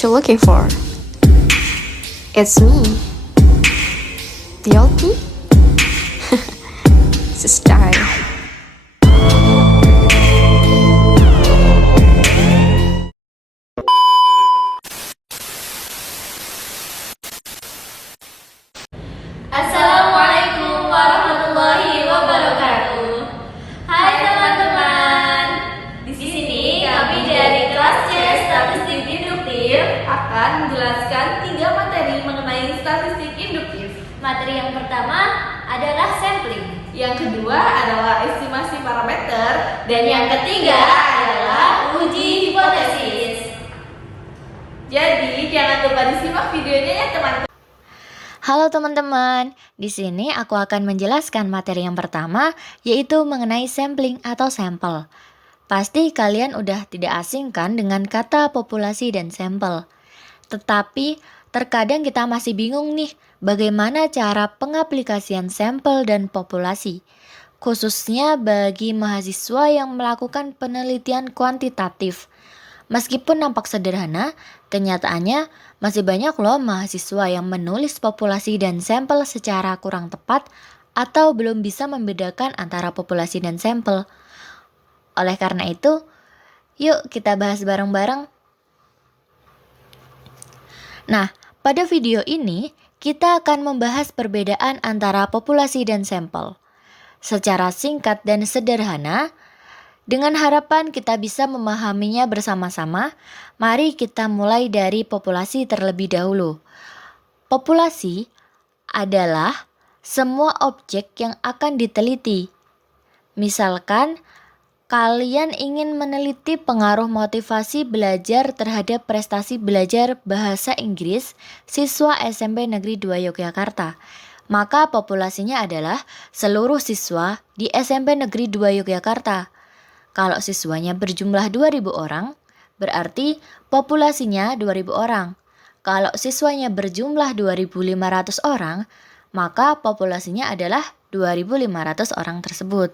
what you're looking for. It's me, the old me. It's a style. Assalamualaikum warahmatullahi wabarakatuh. Hai teman-teman. Di sini kami dari kelas C Statistik Induktif akan menjelaskan 3 materi mengenai statistik induktif. Materi yang pertama adalah sampling, yang kedua adalah estimasi parameter, dan yang ketiga adalah uji hipotesis. Jadi jangan lupa disimak videonya ya teman-teman. Halo teman-teman, di sini aku akan menjelaskan materi yang pertama, yaitu mengenai sampling atau sampel. Pasti kalian udah tidak asing kan dengan kata populasi dan sampel. Tetapi terkadang kita masih bingung nih, bagaimana cara pengaplikasian sampel dan populasi, khususnya bagi mahasiswa yang melakukan penelitian kuantitatif. Meskipun nampak sederhana, kenyataannya masih banyak loh mahasiswa yang menulis populasi dan sampel secara kurang tepat atau belum bisa membedakan antara populasi dan sampel. Oleh karena itu, yuk kita bahas bareng-bareng. Nah, pada video ini kita akan membahas perbedaan antara populasi dan sampel secara singkat dan sederhana. Dengan harapan kita bisa memahaminya bersama-sama, mari kita mulai dari populasi terlebih dahulu. Populasi adalah semua objek yang akan diteliti. Misalkan, kalian ingin meneliti pengaruh motivasi belajar terhadap prestasi belajar bahasa Inggris siswa SMP Negeri 2 Yogyakarta. Maka populasinya adalah seluruh siswa di SMP Negeri 2 Yogyakarta. Kalau siswanya berjumlah 2.000 orang, berarti populasinya 2.000 orang. Kalau siswanya berjumlah 2.500 orang, maka populasinya adalah 2.500 orang tersebut.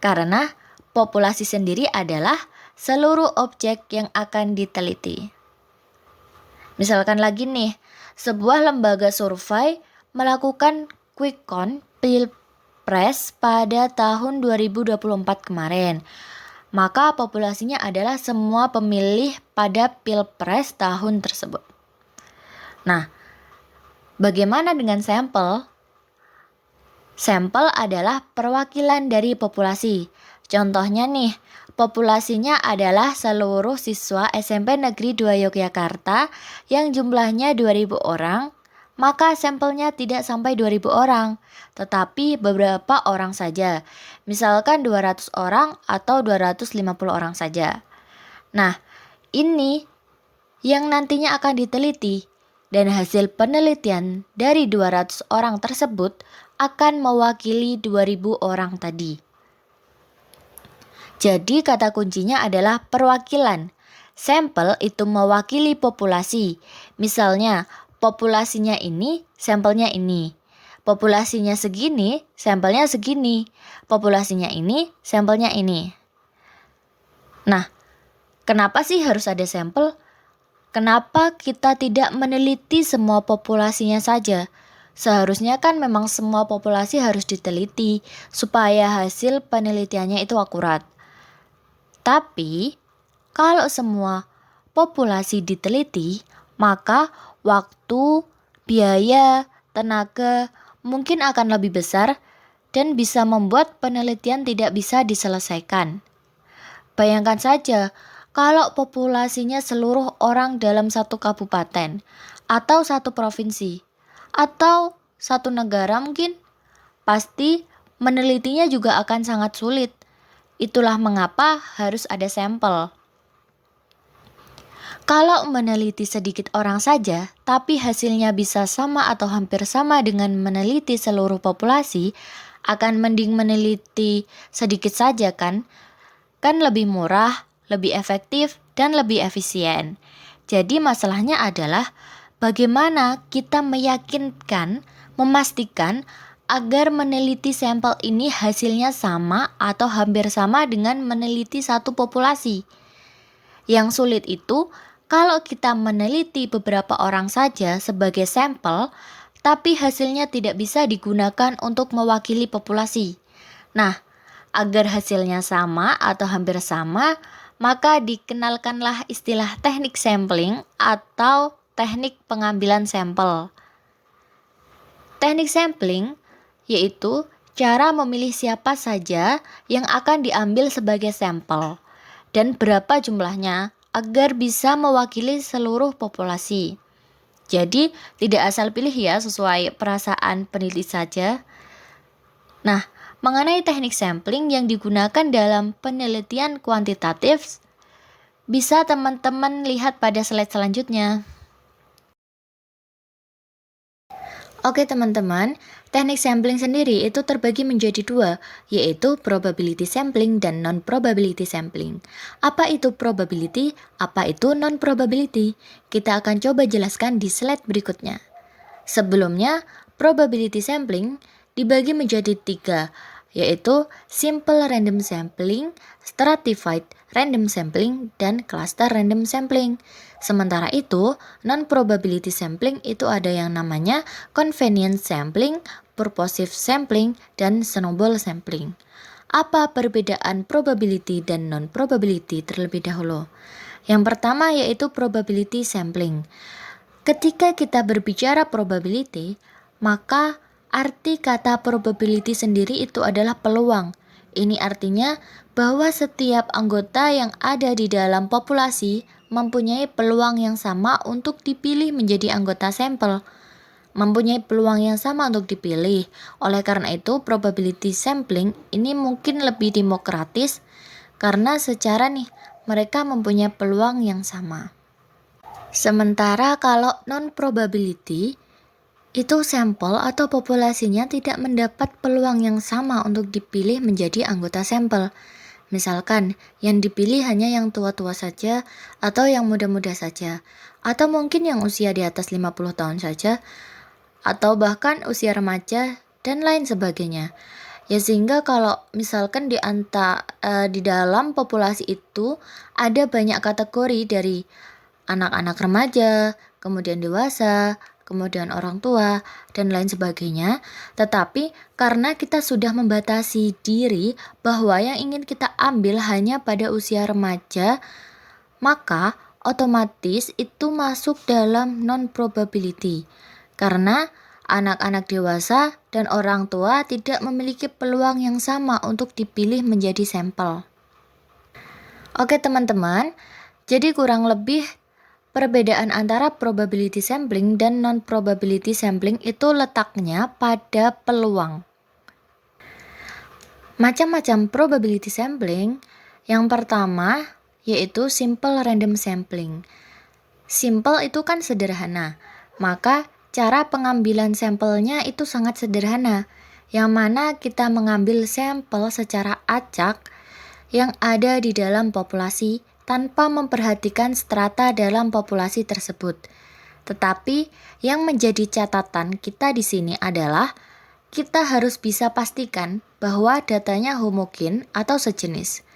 Karena populasi sendiri adalah seluruh objek yang akan diteliti. Misalkan lagi nih, sebuah lembaga survei melakukan quick count Pilpres pada tahun 2024 kemarin. Maka populasinya adalah semua pemilih pada Pilpres tahun tersebut. Nah, bagaimana dengan sampel? Sampel adalah perwakilan dari populasi. Contohnya nih, populasinya adalah seluruh siswa SMP Negeri 2 Yogyakarta yang jumlahnya 2.000 orang. Maka sampelnya tidak sampai 2.000 orang, tetapi beberapa orang saja. Misalkan 200 orang atau 250 orang saja. Nah, ini yang nantinya akan diteliti, dan hasil penelitian dari 200 orang tersebut akan mewakili 2.000 orang tadi. Jadi kata kuncinya adalah perwakilan. Sampel itu mewakili populasi. Misalnya, populasinya ini, sampelnya ini. Populasinya segini, sampelnya segini. Populasinya ini, sampelnya ini. Nah, kenapa sih harus ada sampel? Kenapa kita tidak meneliti semua populasinya saja? Seharusnya kan memang semua populasi harus diteliti supaya hasil penelitiannya itu akurat. Tapi, kalau semua populasi diteliti, maka waktu, biaya, tenaga mungkin akan lebih besar dan bisa membuat penelitian tidak bisa diselesaikan. Bayangkan saja kalau populasinya seluruh orang dalam satu kabupaten atau satu provinsi atau satu negara mungkin, pasti menelitinya juga akan sangat sulit. Itulah mengapa harus ada sampel. Kalau meneliti sedikit orang saja, tapi hasilnya bisa sama atau hampir sama dengan meneliti seluruh populasi, akan mending meneliti sedikit saja kan? Kan lebih murah, lebih efektif, dan lebih efisien. Jadi masalahnya adalah bagaimana kita meyakinkan, memastikan agar meneliti sampel ini hasilnya sama atau hampir sama dengan meneliti satu populasi. Yang sulit itu Kalau kita meneliti beberapa orang saja sebagai sampel, tapi hasilnya tidak bisa digunakan untuk mewakili populasi. Nah, agar hasilnya sama atau hampir sama, maka dikenalkanlah istilah teknik sampling atau teknik pengambilan sampel. Teknik sampling yaitu cara memilih siapa saja yang akan diambil sebagai sampel dan berapa jumlahnya agar bisa mewakili seluruh populasi. Jadi tidak asal pilih ya, sesuai perasaan peneliti saja. Nah, mengenai teknik sampling yang digunakan dalam penelitian kuantitatif, bisa teman-teman lihat pada slide selanjutnya. Oke teman-teman, teknik sampling sendiri itu terbagi menjadi dua, yaitu probability sampling dan non-probability sampling. Apa itu probability? Apa itu non-probability? Kita akan coba jelaskan di slide berikutnya. Sebelumnya, probability sampling dibagi menjadi tiga, yaitu simple random sampling, stratified random sampling, dan cluster random sampling. Sementara itu, non-probability sampling itu ada yang namanya convenience sampling, purposive sampling, dan snowball sampling. Apa perbedaan probability dan non-probability terlebih dahulu? Yang pertama yaitu probability sampling. Ketika kita berbicara probability, maka arti kata probability sendiri itu adalah peluang. Ini artinya bahwa setiap anggota yang ada di dalam populasi mempunyai peluang yang sama untuk dipilih menjadi anggota sampel. Mempunyai peluang yang sama untuk dipilih. Oleh karena itu, probability sampling ini mungkin lebih demokratis karena secara mereka mempunyai peluang yang sama. Sementara kalau non-probability, itu sampel atau populasinya tidak mendapat peluang yang sama untuk dipilih menjadi anggota sampel. Misalkan, yang dipilih hanya yang tua-tua saja, atau yang muda-muda saja, atau mungkin yang usia di atas 50 tahun saja, atau bahkan usia remaja, dan lain sebagainya. Ya sehingga kalau misalkan di dalam populasi itu ada banyak kategori dari anak-anak remaja, kemudian dewasa, kemudian orang tua, dan lain sebagainya. Tetapi karena kita sudah membatasi diri bahwa yang ingin kita ambil hanya pada usia remaja, maka otomatis itu masuk dalam non-probability. Karena anak-anak dewasa dan orang tua tidak memiliki peluang yang sama untuk dipilih menjadi sampel. Oke teman-teman, jadi kurang lebih perbedaan antara probability sampling dan non-probability sampling itu letaknya pada peluang. Macam-macam probability sampling, yang pertama yaitu simple random sampling. Simple itu kan sederhana, maka cara pengambilan sampelnya itu sangat sederhana, yang mana kita mengambil sampel secara acak yang ada di dalam populasi tanpa memperhatikan strata dalam populasi tersebut. Tetapi yang menjadi catatan kita di sini adalah kita harus bisa pastikan bahwa datanya homogen atau sejenis.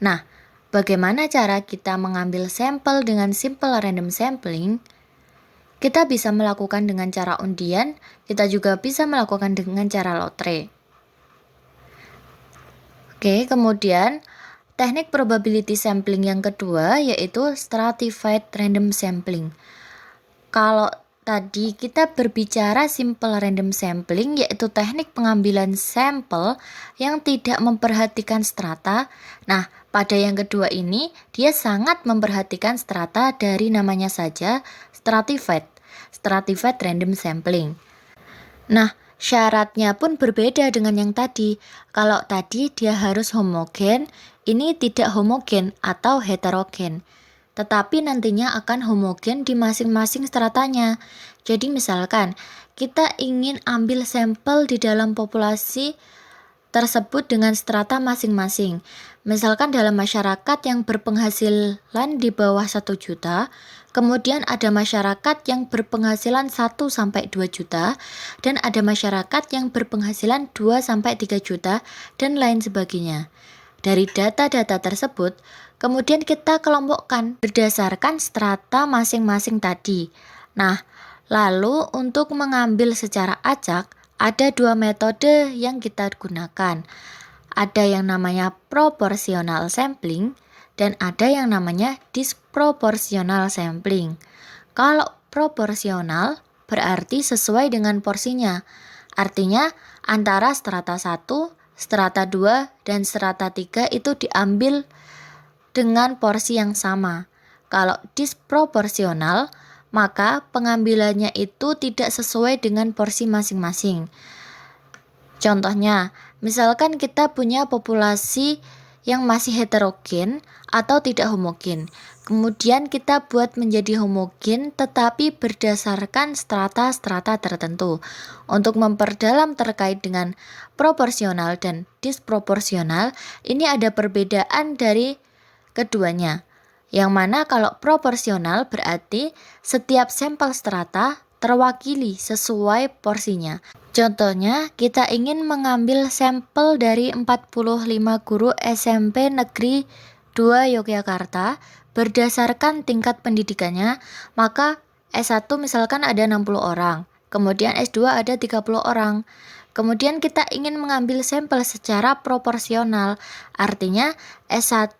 Nah, bagaimana cara kita mengambil sampel dengan simple random sampling? Kita bisa melakukan dengan cara undian, kita juga bisa melakukan dengan cara lotre. Oke, kemudian teknik probability sampling yang kedua yaitu stratified random sampling. Kalau tadi kita berbicara simple random sampling yaitu teknik pengambilan sampel yang tidak memperhatikan strata. Nah, pada yang kedua ini dia sangat memperhatikan strata dari namanya saja stratified random sampling. Nah, syaratnya pun berbeda dengan yang tadi. Kalau tadi dia harus homogen, ini tidak homogen atau heterogen. Tetapi nantinya akan homogen di masing-masing stratanya. Jadi misalkan kita ingin ambil sampel di dalam populasi tersebut dengan strata masing-masing. Misalkan dalam masyarakat yang berpenghasilan di bawah 1 juta, kemudian ada masyarakat yang berpenghasilan 1-2 juta, dan ada masyarakat yang berpenghasilan 2-3 juta, dan lain sebagainya. Dari data-data tersebut, kemudian kita kelompokkan berdasarkan strata masing-masing tadi. Nah, lalu untuk mengambil secara acak, ada dua metode yang kita gunakan. Ada yang namanya proportional sampling dan ada yang namanya disproportional sampling. Kalau proporsional berarti sesuai dengan porsinya. Artinya antara strata 1, strata 2, dan strata 3 itu diambil dengan porsi yang sama. Kalau disproporsional, maka pengambilannya itu tidak sesuai dengan porsi masing-masing. Contohnya, misalkan kita punya populasi yang masih heterogen atau tidak homogen. Kemudian kita buat menjadi homogen tetapi berdasarkan strata-strata tertentu. Untuk memperdalam terkait dengan proporsional dan disproporsional, ini ada perbedaan dari keduanya. Yang mana kalau proporsional berarti setiap sampel strata terwakili sesuai porsinya. Contohnya, kita ingin mengambil sampel dari 45 guru SMP Negeri 2 Yogyakarta berdasarkan tingkat pendidikannya, maka S1 misalkan ada 60 orang, kemudian S2 ada 30 orang. Kemudian kita ingin mengambil sampel secara proporsional, artinya S1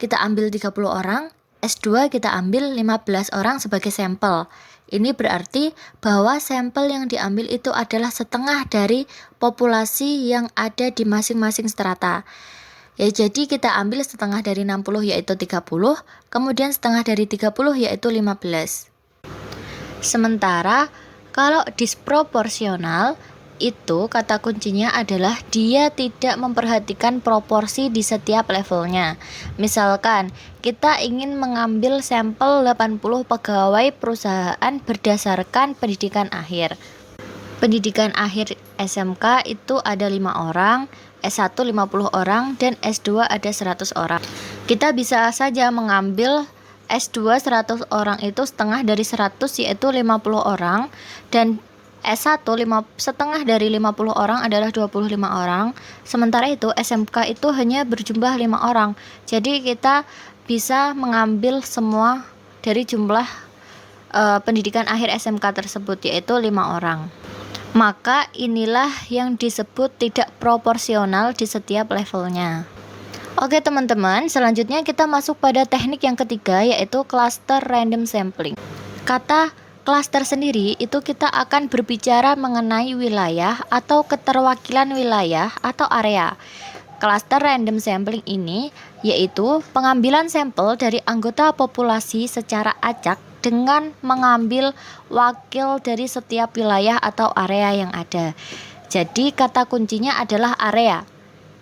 kita ambil 30 orang, S2 kita ambil 15 orang sebagai sampel. Ini berarti bahwa sampel yang diambil itu adalah setengah dari populasi yang ada di masing-masing strata. Ya, jadi kita ambil setengah dari 60 yaitu 30, kemudian setengah dari 30 yaitu 15. Sementara kalau disproporsional itu kata kuncinya adalah dia tidak memperhatikan proporsi di setiap levelnya. Misalkan kita ingin mengambil sampel 80 pegawai perusahaan berdasarkan pendidikan akhir. Pendidikan akhir SMK itu ada 5 orang, S1 50 orang, dan S2 ada 100 orang. Kita bisa saja mengambil S2 100 orang itu setengah dari 100 yaitu 50 orang, dan S1 setengah dari 50 orang adalah 25 orang. Sementara itu SMK itu hanya berjumlah 5 orang. Jadi kita bisa mengambil semua dari jumlah pendidikan akhir SMK tersebut yaitu 5 orang. Maka inilah yang disebut tidak proporsional di setiap levelnya. Oke teman-teman, selanjutnya kita masuk pada teknik yang ketiga yaitu cluster random sampling. Kata cluster sendiri itu kita akan berbicara mengenai wilayah atau keterwakilan wilayah atau area. Cluster random sampling ini yaitu pengambilan sampel dari anggota populasi secara acak dengan mengambil wakil dari setiap wilayah atau area yang ada. Jadi kata kuncinya adalah area.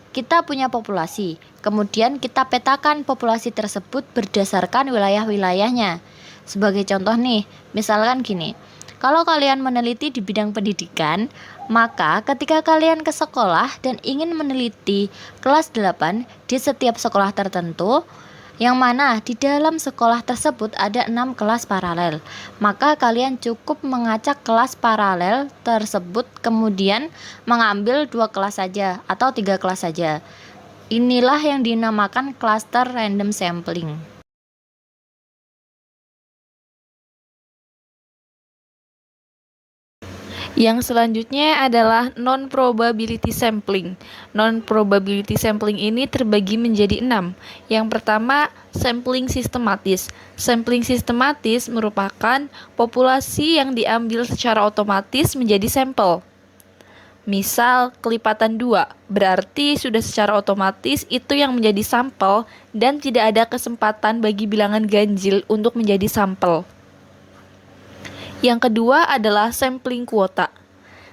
Kita punya populasi, kemudian kita petakan populasi tersebut berdasarkan wilayah-wilayahnya. Sebagai contoh nih, misalkan gini, kalau kalian meneliti di bidang pendidikan, maka ketika kalian ke sekolah dan ingin meneliti kelas 8 di setiap sekolah tertentu, yang mana di dalam sekolah tersebut ada 6 kelas paralel, maka kalian cukup mengacak kelas paralel tersebut kemudian mengambil 2 kelas saja atau 3 kelas saja. Inilah yang dinamakan cluster random sampling. Yang selanjutnya adalah non-probability sampling. Non-probability sampling ini terbagi menjadi 6. Yang pertama, sampling sistematis. Sampling sistematis merupakan populasi yang diambil secara otomatis menjadi sampel. Misal, kelipatan 2, berarti sudah secara otomatis itu yang menjadi sampel dan tidak ada kesempatan bagi bilangan ganjil untuk menjadi sampel. Yang kedua adalah sampling kuota.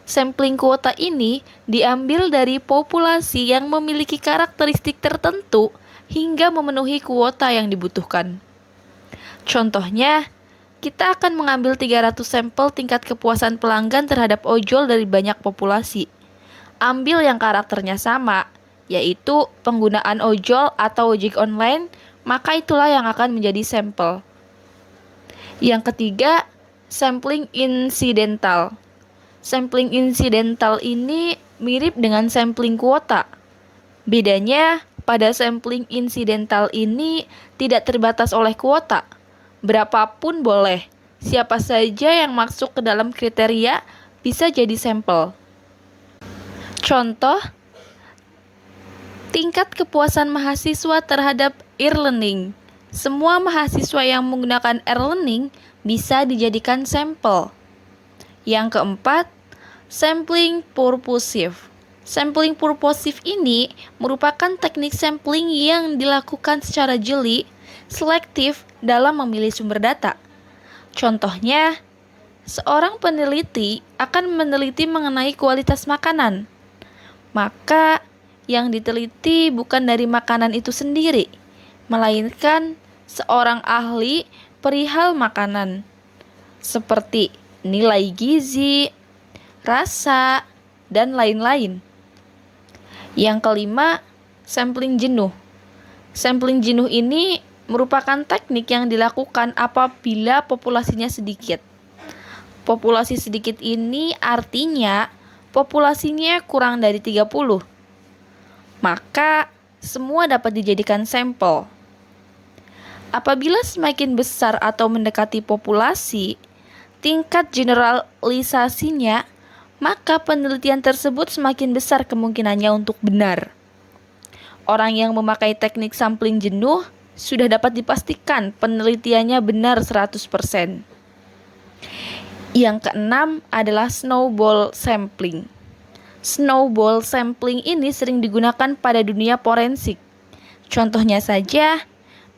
Sampling kuota ini diambil dari populasi yang memiliki karakteristik tertentu hingga memenuhi kuota yang dibutuhkan. Contohnya, kita akan mengambil 300 sampel tingkat kepuasan pelanggan terhadap ojol dari banyak populasi. Ambil yang karakternya sama, yaitu penggunaan ojol atau ojek online, maka itulah yang akan menjadi sampel. Yang ketiga, sampling insidental. Sampling insidental ini mirip dengan sampling kuota. Bedanya, pada sampling insidental ini tidak terbatas oleh kuota. Berapapun boleh. Siapa saja yang masuk ke dalam kriteria bisa jadi sampel. Contoh, tingkat kepuasan mahasiswa terhadap e-learning. Semua mahasiswa yang menggunakan e-learning bisa dijadikan sampel. Yang keempat, sampling purposive. Sampling purposive ini merupakan teknik sampling yang dilakukan secara jeli, selektif dalam memilih sumber data. Contohnya, seorang peneliti akan meneliti mengenai kualitas makanan. Maka, yang diteliti bukan dari makanan itu sendiri, melainkan seorang ahli perihal makanan, seperti nilai gizi, rasa, dan lain-lain. Yang kelima, sampling jenuh. Sampling jenuh ini merupakan teknik yang dilakukan apabila populasinya sedikit. Populasi sedikit ini artinya populasinya kurang dari 30. Maka semua dapat dijadikan sampel. Apabila semakin besar atau mendekati populasi, tingkat generalisasinya, maka penelitian tersebut semakin besar kemungkinannya untuk benar. Orang yang memakai teknik sampling jenuh sudah dapat dipastikan penelitiannya benar 100%. Yang keenam adalah snowball sampling. Snowball sampling ini sering digunakan pada dunia forensik. Contohnya saja,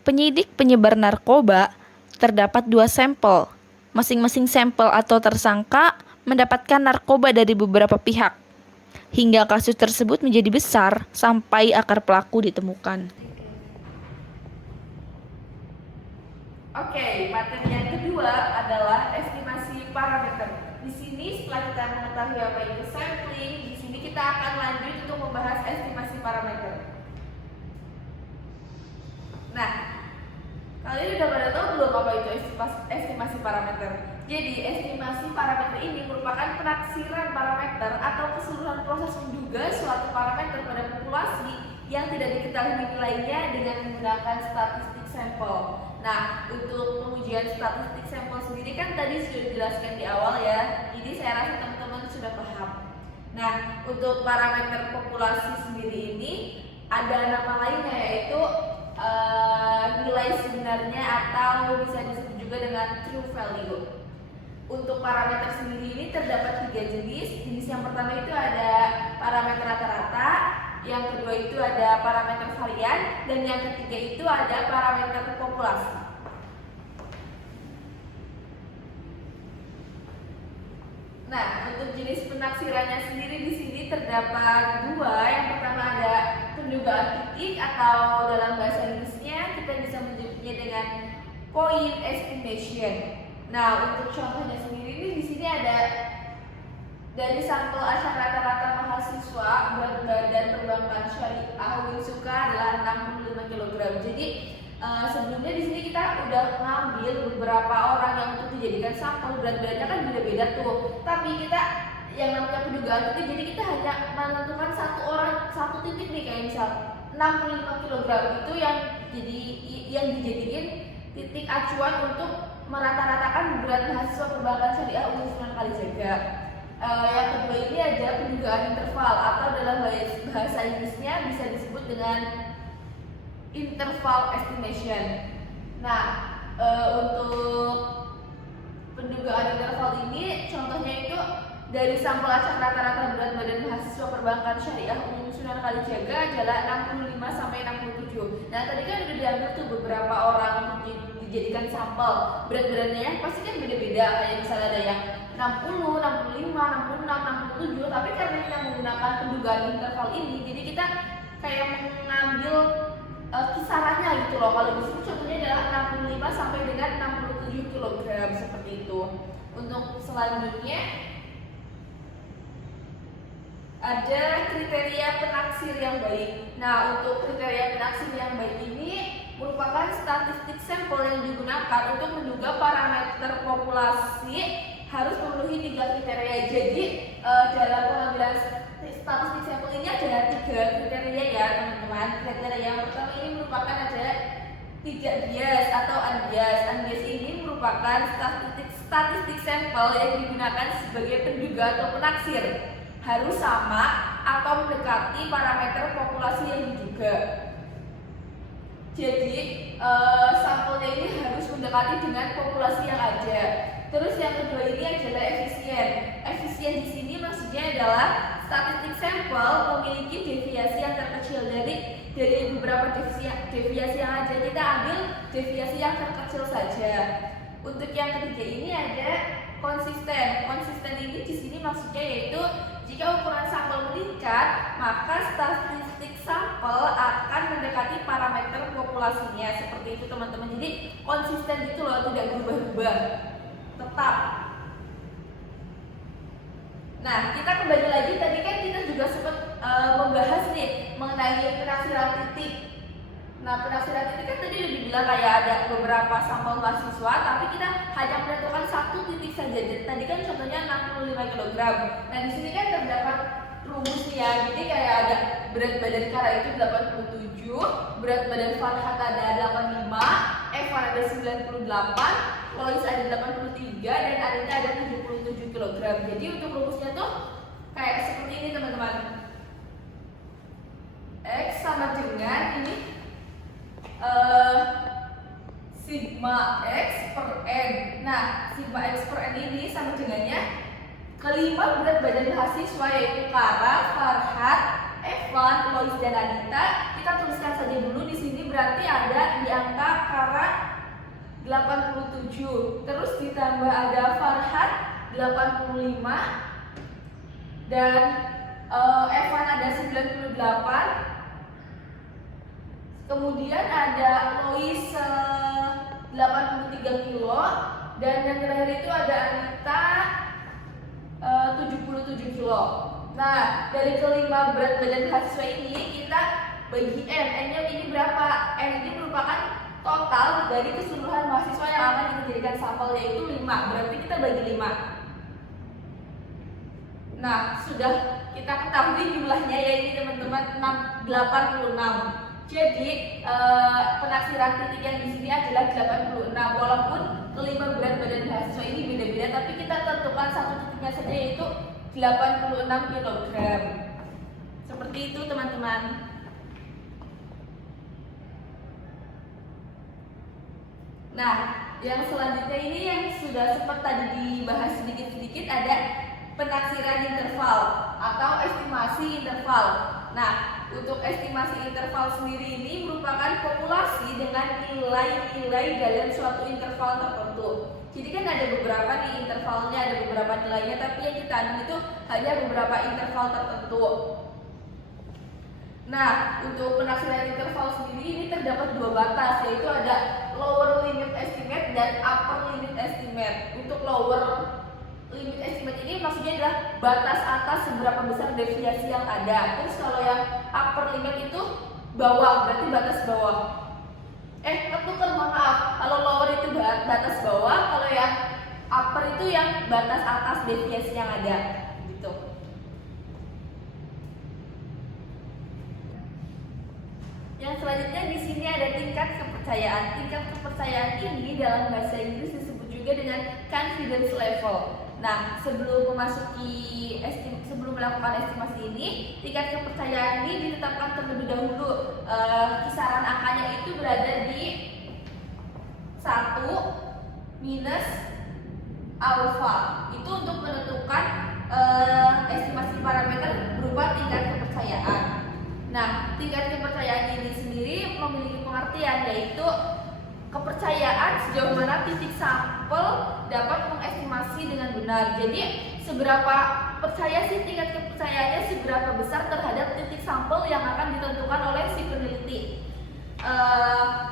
penyidik penyebar narkoba terdapat 2 sampel. Masing-masing sampel atau tersangka mendapatkan narkoba dari beberapa pihak, hingga kasus tersebut menjadi besar sampai akar pelaku ditemukan. Oke, materi yang kedua adalah estimasi parameter. Di sini setelah kita mengetahui apa itu sampling, di sini kita akan lanjut untuk membahas estimasi parameter. Nah, kalian udah pada tahu belum apa itu estimasi parameter? Jadi, estimasi parameter ini merupakan penaksiran parameter atau keseluruhan proses menduga suatu parameter pada populasi yang tidak diketahui nilainya dengan menggunakan statistik sampel. Nah, untuk pengujian statistik sampel sendiri kan tadi sudah dijelaskan di awal ya. Jadi saya rasa teman-teman sudah paham. Nah, untuk parameter populasi sendiri ini ada nama lainnya yaitu nilai sebenarnya atau bisa disebut juga dengan true value. Untuk parameter sendiri ini terdapat 3 jenis. Jenis yang pertama itu ada parameter rata-rata, yang kedua itu ada parameter varian, dan yang ketiga itu ada parameter populasi. Nah, untuk jenis penaksirannya sendiri di sini terdapat 2. Yang pertama ada pendugaan titik atau dalam bahasa Inggrisnya kita bisa menyebutnya dengan point estimation. Nah, untuk contohnya sendiri ini di sini ada dari sampel acak rata-rata mahasiswa berat badan perbankan syariah Winsuka adalah 65 kg. Jadi sebelumnya di sini kita udah ngambil beberapa orang yang untuk dijadikan sampel, berat badannya kan beda-beda tuh. Tapi kita yang namanya pendugaan itu, jadi kita hanya menentukan satu orang, satu titik nih, kayak misal 65 kg itu yang dijadiin titik acuan untuk merata-ratakan berat mahasiswa perbankan syariah Sunan Kalijaga. Yang kedua ini ada pendugaan interval atau dalam bahasa Inggrisnya bisa disebut dengan interval estimation. Nah, untuk pendugaan interval ini contohnya itu dari sampel acak rata-rata berat badan mahasiswa perbankan syariah Sunan Kalijaga adalah 65 sampai 67. Nah, tadi kan udah diambil tuh beberapa orang untuk dijadikan sampel. Berat badannya pasti kan beda-beda, kayak misalnya ada yang 60, 65, 66, 67. Tapi karena kita menggunakan pendugaan interval ini, jadi kita kayak mengambil kisarannya gitu loh. Kalau di sini contohnya adalah 65 sampai dengan 67 kg seperti itu. Untuk selanjutnya ada kriteria penaksir yang baik. Nah, untuk kriteria penaksir yang baik ini merupakan statistik sampel yang digunakan untuk menduga parameter populasi harus memenuhi 3 kriteria. Jadi dalam pengambilan statistik sampel ini ada 3 kriteria ya teman-teman. Kriteria merupakan ada 3 bias atau unbias. Unbias ini merupakan statistik sampel yang digunakan sebagai penduga atau penaksir. Harus sama atau mendekati parameter populasi yang diduga. Jadi sampelnya ini harus mendekati dengan populasi yang ada. Terus yang kedua ini adalah efisien. Efisien di sini maksudnya adalah statistik sampel memiliki deviasi yang terkecil. Dari beberapa deviasi yang ada, kita ambil deviasi yang terkecil saja. Untuk yang ketiga ini ada konsisten. Konsisten ini di sini maksudnya yaitu jika ukuran sampel meningkat, maka statistik sampel akan mendekati parameter populasinya. Seperti itu teman-teman. Jadi konsisten itu loh, tidak berubah-ubah, tetap. Nah, kita kembali lagi, tadi kan kita juga sempat membahas nih mengenai penaksiran titik. Nah, penaksiran titik kan tadi udah dibilang kayak ada beberapa sampel mahasiswa, tapi kita hanya menentukan satu titik saja. Tadi kan contohnya 65 kg. Nah, di sini kan terdapat rumusnya. Jadi kayak ada berat badan Kara itu 87, berat badan Farhat ada 85, Evan ada 98, Lois ada 83, dan Anita ada 77 kg. Jadi untuk rumusnya tuh kayak seperti ini teman-teman. X sama dengan ini sigma X per N. Nah, sigma X per N ini sama dengannya kelima berat badan mahasiswa yaitu Kara, Farhat, Evan, Lois, dan Anita. Kita tuliskan saja dulu di sini, berarti ada di angka Kara 87, terus ditambah ada Farhat 85, dan Evan ada 98. Kemudian ada Lois 83 kilo, dan yang terakhir itu ada Anita 77 kilo. Nah, dari kelima berat badan mahasiswa ini kita bagi N. N-nya ini berapa? N ini merupakan total dari keseluruhan mahasiswa yang akan kita jadikan sampel, yaitu 5. Berarti kita bagi 5. Nah, sudah kita ketahui jumlahnya, yaitu teman-teman 86. Jadi penaksiran titik yang di sini adalah 86. Walaupun kelima berat badan mahasiswa ini beda-beda, tapi kita tentukan satu titiknya saja, yaitu 86 kg. Seperti itu teman-teman. Nah, yang selanjutnya ini yang sudah sempat tadi dibahas sedikit-sedikit, ada penaksiran interval atau estimasi interval. Nah, untuk estimasi interval sendiri ini merupakan populasi dengan nilai-nilai dalam suatu interval tertentu. Jadi kan ada beberapa nih intervalnya, ada beberapa nilainya, tapi yang kita ambil itu hanya beberapa interval tertentu. Nah, untuk penaksiran interval sendiri ini terdapat 2 batas, yaitu ada lower limit estimate dan upper limit estimate. Untuk lower limit estimate ini maksudnya adalah batas atas seberapa besar deviasi yang ada. Terus kalau yang upper limit itu bawah, berarti batas bawah. Mohon maaf, kalau lower itu batas bawah, kalau yang upper itu yang batas atas deviasi yang ada, gitu. Yang selanjutnya di sini ada tingkat kepercayaan. Tingkat kepercayaan ini dalam bahasa Inggris disebut juga dengan confidence level. Nah, sebelum melakukan estimasi ini, tingkat kepercayaan ini ditetapkan terlebih dahulu. Kisaran angkanya itu berada di 1 minus alpha. Itu untuk menentukan estimasi parameter berupa tingkat kepercayaan. Nah, tingkat kepercayaan ini sendiri memiliki pengertian, yaitu kepercayaan sejauh mana titik sampel dapat mengestimasi dengan benar. Jadi seberapa percaya sih tingkat kepercayaannya, seberapa besar terhadap titik sampel yang akan ditentukan oleh si peneliti.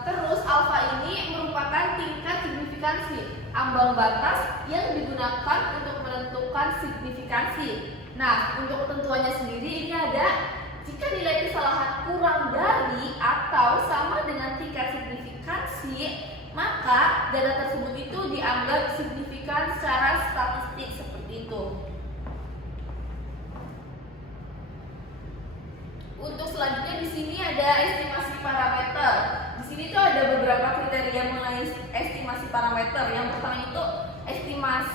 Terus alfa ini merupakan tingkat signifikansi, ambang batas yang digunakan untuk menentukan signifikansi. Nah, untuk ketentuannya sendiri ini ada jika nilai kesalahan kurang dari atau sama dengan tingkat signifikansi, maka data tersebut itu dianggap signifikan secara statistik, seperti itu. Untuk selanjutnya di sini ada estimasi parameter.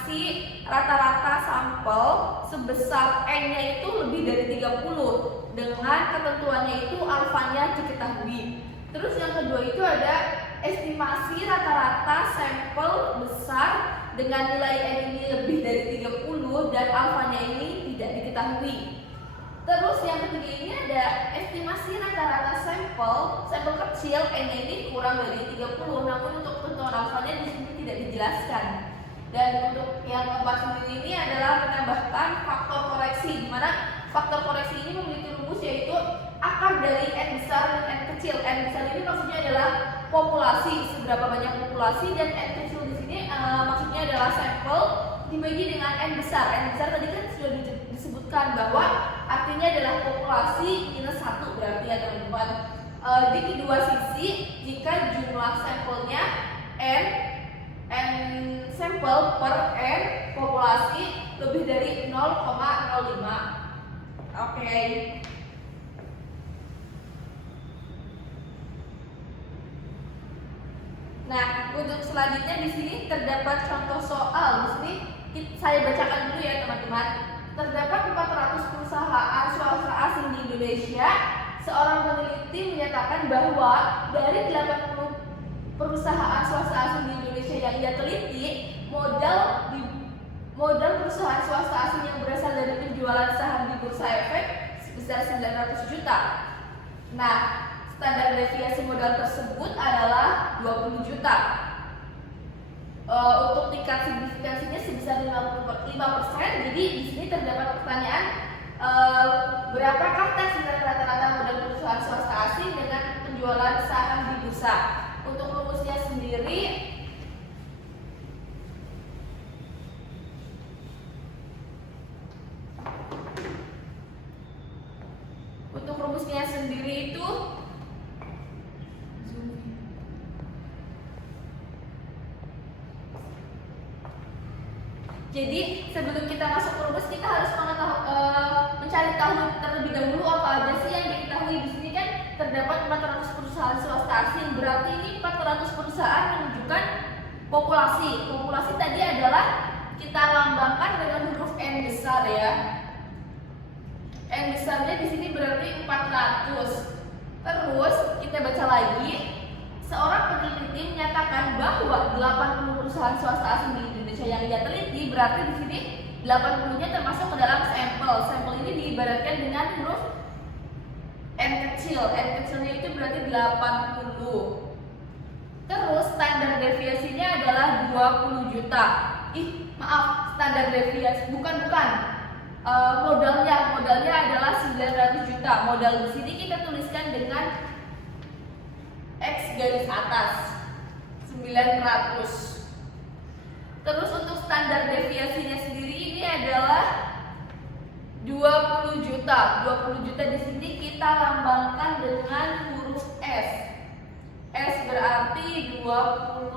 estimasi rata-rata sampel sebesar N-nya itu lebih dari 30 dengan ketentuannya itu alfanya diketahui. Terus yang kedua itu ada estimasi rata-rata sampel besar dengan nilai N ini lebih dari 30 dan alfanya ini tidak diketahui. Terus yang ketiga ini ada estimasi rata-rata sampel kecil N ini kurang dari 30, namun untuk ketentuan alfanya di sini tidak dijelaskan. Dan untuk yang keempat sendiri ini adalah menambahkan faktor koreksi, di mana faktor koreksi ini memiliki rumus yaitu akar dari N besar dan N kecil. N besar ini maksudnya adalah populasi, seberapa banyak populasi, dan N kecil di sini maksudnya adalah sampel dibagi dengan N besar. N besar tadi kan sudah disebutkan bahwa artinya adalah populasi minus 1 berarti ya teman-teman. Di kedua sisi, jika jumlah sampelnya N sampel per N populasi lebih dari 0,05. Oke. Nah, untuk selanjutnya di sini terdapat contoh soal. Di sini saya bacakan dulu ya teman-teman. Terdapat 400 perusahaan swasta asing di Indonesia. Seorang peneliti menyatakan bahwa dari 80 perusahaan swasta asing di Indonesia yang ia teliti, modal perusahaan swasta asing yang berasal dari penjualan saham di Bursa Efek sebesar 900 juta. Nah, standar deviasi modal tersebut adalah 20 juta. Untuk tingkat signifikansinya sebesar 55%. Jadi di sini terdapat pertanyaan, berapakah taksiran rata-rata modal perusahaan swasta asing dengan penjualan saham di bursa? Untuk rumusnya sendiri, itu jadi sebelum kita masuk ke rumus, kita harus mencari tahu terlebih dahulu apa aja sih yang diketahui. Di sini kan terdapat 400 perusahaan swasta asing, berarti ini 400 perusahaan menunjukkan populasi. Populasi tadi adalah kita lambangkan dengan huruf N besar ya. N besarnya di sini berarti 400. Terus kita baca lagi, seorang peneliti menyatakan bahwa 80 perusahaan swasta asing di Indonesia yang dia teliti, berarti di sini 80-nya termasuk ke dalam sampel. Sampel ini diibaratkan dengan huruf N kecil. N kecilnya itu berarti 80. Terus standar deviasinya adalah 20 juta. Maaf, standar deviasi bukan. Modalnya adalah 900 juta. Modal di sini kita tuliskan dengan X garis atas 900. Terus untuk standar deviasinya sendiri ini adalah 20 juta. 20 juta di sini kita lambangkan dengan huruf S. S berarti 20.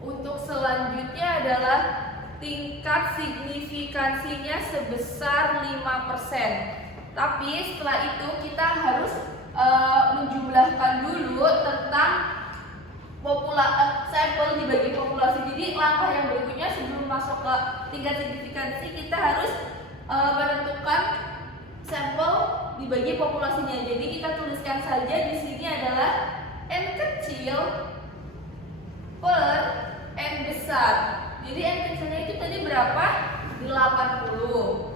Untuk selanjutnya adalah tingkat signifikansinya sebesar 5%. Tapi setelah itu kita harus menjumlahkan dulu tentang sampel dibagi populasi. Jadi langkah yang berikutnya sebelum masuk ke tingkat signifikansi, kita harus menentukan sampel dibagi populasinya. Jadi kita tuliskan saja di sini adalah N kecil per N besar. Jadi N kecilnya itu tadi berapa? 80.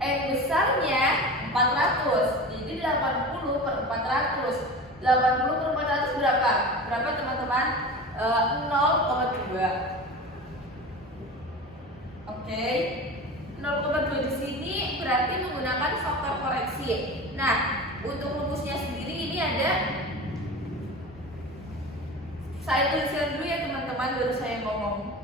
N besarnya 400. Jadi 80 per 400. 80 per 400 berapa? Berapa teman-teman? 0,2. Oke. 0,2 di sini berarti menggunakan faktor koreksi. Nah, untuk rumusnya sendiri ini ada, saya tuliskan dulu ya teman-teman, baru saya ngomong.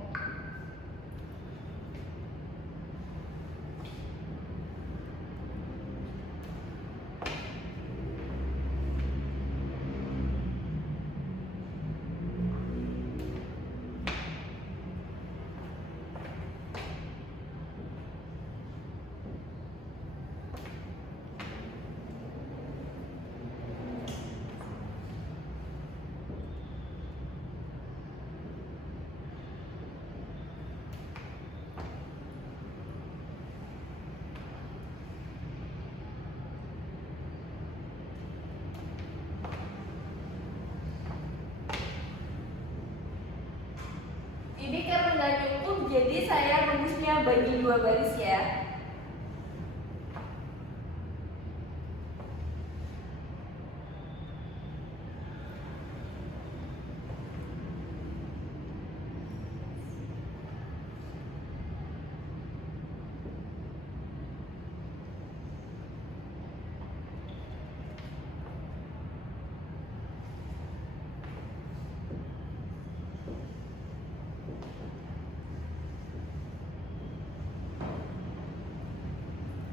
Ini karena nggak cukup, jadi saya rumusnya bagi 2 baris ya.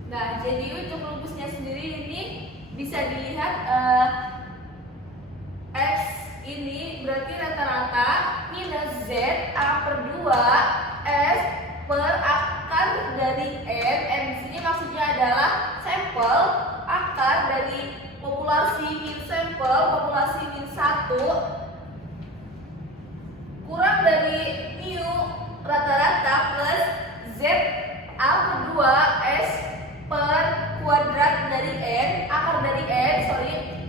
Nah, jadi untuk rumusnya sendiri ini bisa dilihat X ini berarti rata-rata minus Z A per 2 S per akar dari N di sini maksudnya adalah sampel akar dari populasi min sampel populasi min 1 kurang dari mu rata-rata plus Z A per 2 S per kuadrat dari N, akar dari N,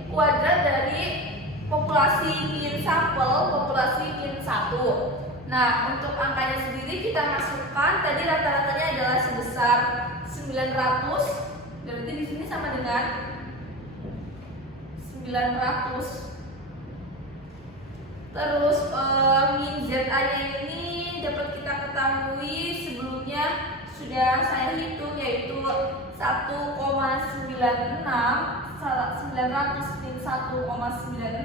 kuadrat dari populasi min sampel, populasi min 1. Nah, untuk angkanya sendiri kita masukkan, tadi rata-ratanya adalah sebesar 900, berarti di sini sama dengan 900. Terus min ZA-nya ini dapat kita ketahui sebelumnya sudah saya hitung, yaitu 1,96 900 min 1,96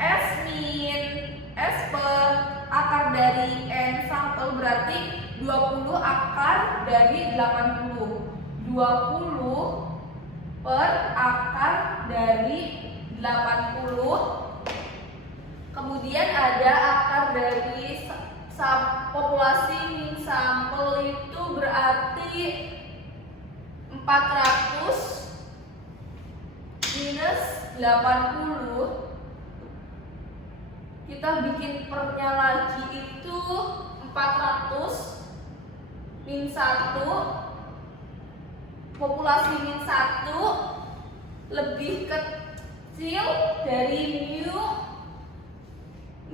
S min S per akar dari N sampel berarti 20 akar dari 80 20 per akar dari 80. Kemudian ada akar dari populasi min sampel itu berarti 400 minus 80. Kita bikin pernya lagi itu 400 min 1 populasi min 1 lebih kecil dari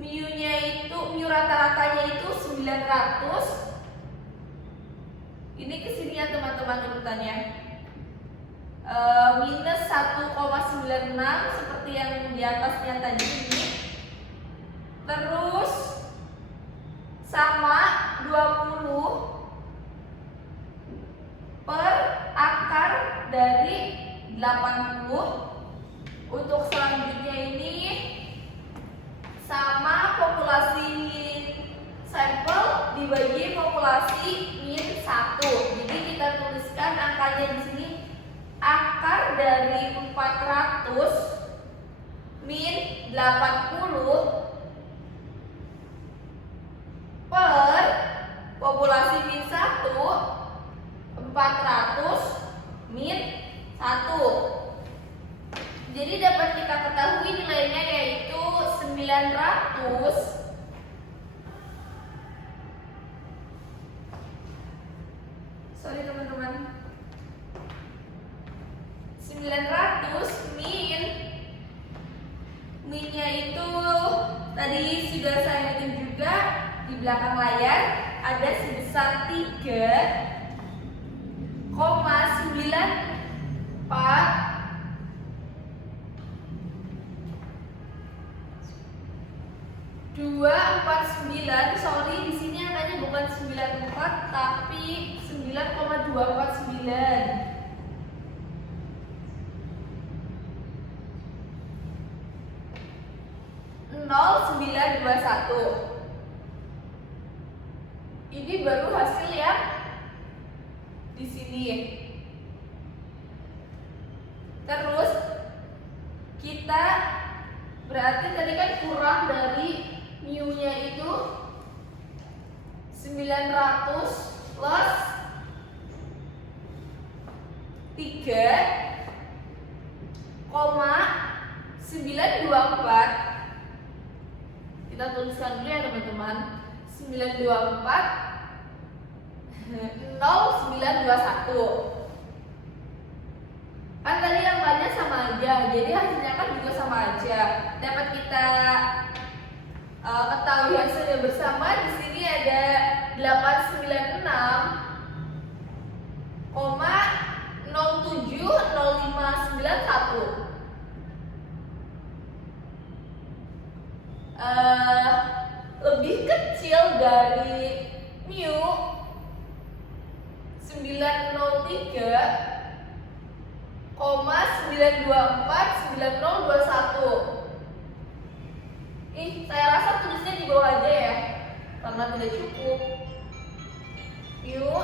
mu-nya itu, mu rata-ratanya itu 900. Ini kesinian teman-teman urutannya. Minus 1,96 seperti yang di atasnya tadi ini. Terus sama 20 per akar dari 80. Untuk selanjutnya ini sama populasi min sampel dibagi populasi min 1. Jadi kita tuliskan angkanya di sini, akar dari 400 min 80 per populasi min 1 400 min 1. Jadi dapat kita ketahui nilainya yaitu 900 teman-teman 900 minnya itu tadi sudah saya hitung juga di belakang layar, ada sebesar 3,94 249, di sini angkanya bukan 94 tapi 9,249. Ini baru hasil yang di sini. Terus kita berarti tadi kan kurang dari mu-nya itu 900 plus 3,924. Kita tuliskan dulu ya teman-teman. 924 0921. Kan tadi angkanya sama aja, jadi hasilnya kan juga sama aja. Dapat kita ketahui hasilnya bersama. Di sini ada 896,070591. Lebih kecil dari mu 903,9249021. Saya rasa tulisnya di bawah aja ya, karena tidak cukup. Mu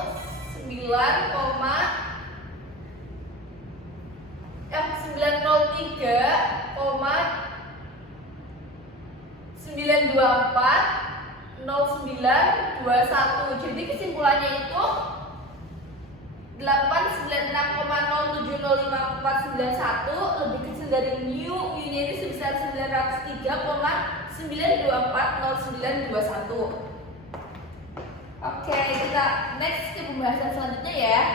903,9240921. Jadi kesimpulannya itu 896,07054491 lebih kecil dari mu nya ini sebesar 903,9240921. Oke, kita next ke pembahasan selanjutnya ya.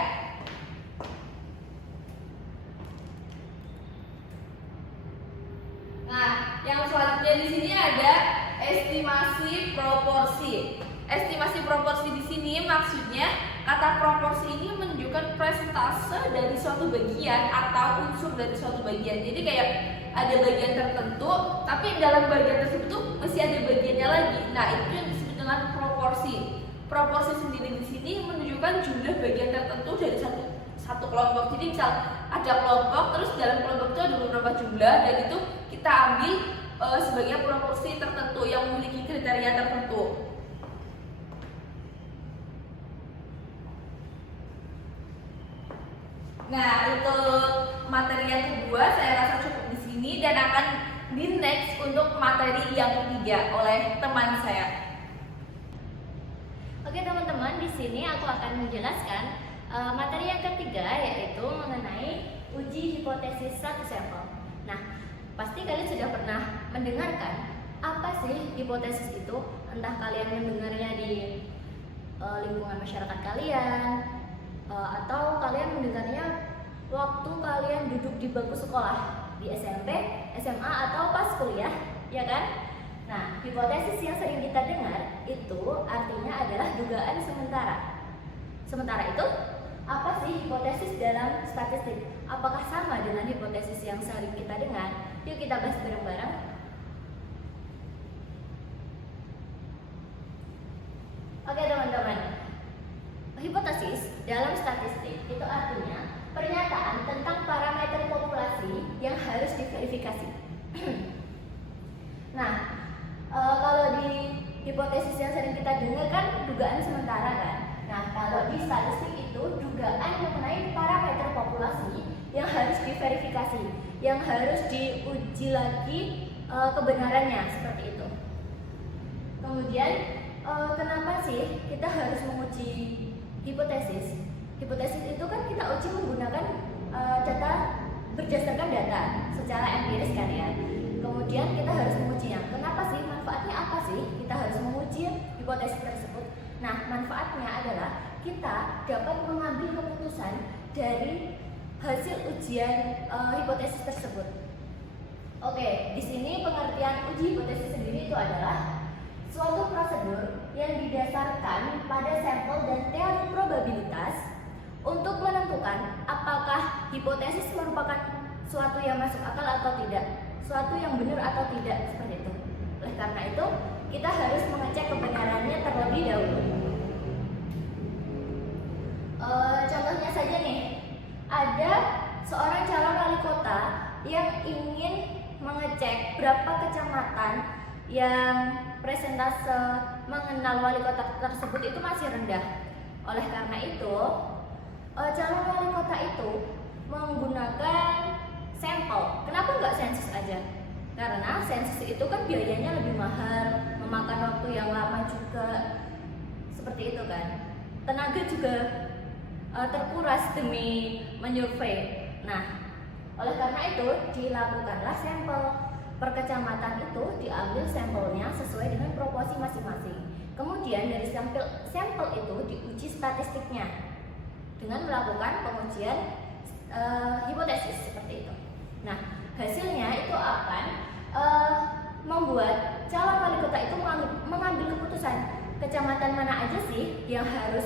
Nah, yang selanjutnya di sini ada estimasi proporsi. Estimasi proporsi di sini maksudnya kata proporsi ini menunjukkan persentase dari suatu bagian atau unsur dari suatu bagian. Jadi kayak ada bagian tertentu, tapi dalam bagian tersebut tuh masih ada bagiannya lagi. Nah, itu yang disebut dengan proporsi. Proporsi sendiri di sini menunjukkan jumlah bagian tertentu dari satu kelompok. Jadi misal ada kelompok, terus dalam kelompok itu ada beberapa jumlah, dan itu kita ambil sebagai proporsi tertentu yang memiliki kriteria tertentu. Nah, untuk materi yang kedua saya rasa cukup di sini dan akan di next untuk materi yang ketiga oleh teman saya. Oke teman-teman, di sini aku akan menjelaskan materi yang ketiga, yaitu mengenai uji hipotesis satu sampel. Nah, pasti kalian sudah pernah mendengarkan apa sih hipotesis itu, entah kalian mendengarnya di lingkungan masyarakat kalian, atau kalian mendengarnya waktu kalian duduk di bangku sekolah di SMP, SMA, atau pas kuliah, ya kan? Nah, hipotesis yang sering kita dengar itu artinya adalah dugaan sementara. Sementara itu, apa sih hipotesis dalam statistik? Apakah sama dengan hipotesis yang sering kita dengar? Yuk kita bahas bareng-bareng. Oke teman-teman, hipotesis dalam statistik itu artinya pernyataan tentang parameter populasi yang harus diverifikasi. Nah, kalau di hipotesis yang sering kita dengar kan dugaan sementara kan. Nah, kalau di statistik itu dugaan mengenai parameter populasi yang harus diverifikasi, yang harus diuji lagi kebenarannya, seperti itu. Kemudian kenapa sih kita harus menguji hipotesis? Hipotesis itu kan kita uji menggunakan data, berdasarkan data secara empiris kan ya. Kemudian kita harus mengujinya. Kenapa sih? Manfaatnya apa sih kita harus menguji hipotesis tersebut? Nah, manfaatnya adalah kita dapat mengambil keputusan dari hasil ujian hipotesis tersebut. Oke, di sini pengertian uji hipotesis sendiri itu adalah suatu prosedur yang didasarkan pada sampel dan teori probabilitas untuk menentukan apakah hipotesis merupakan suatu yang masuk akal atau tidak, suatu yang benar atau tidak, seperti itu. Oleh karena itu, kita harus mengecek kebenarannya terlebih dahulu. Contohnya saja nih, ada seorang calon wali kota yang ingin mengecek berapa kecamatan yang presentase mengenal wali kota tersebut itu masih rendah. Oleh karena itu, calon wali kota itu menggunakan sampel. Kenapa nggak sensus aja? Karena sensus itu kan biayanya lebih mahal, memakan waktu yang lama juga, seperti itu kan. Tenaga juga terkuras demi menyurvei. Nah, oleh karena itu dilakukanlah sampel. Per kecamatan itu diambil sampelnya sesuai dengan proporsi masing-masing. Kemudian dari sampel itu diuji statistiknya dengan melakukan pengujian hipotesis seperti itu. Nah, hasilnya itu akan membuat calon wali kota itu mengambil keputusan kecamatan mana aja sih yang harus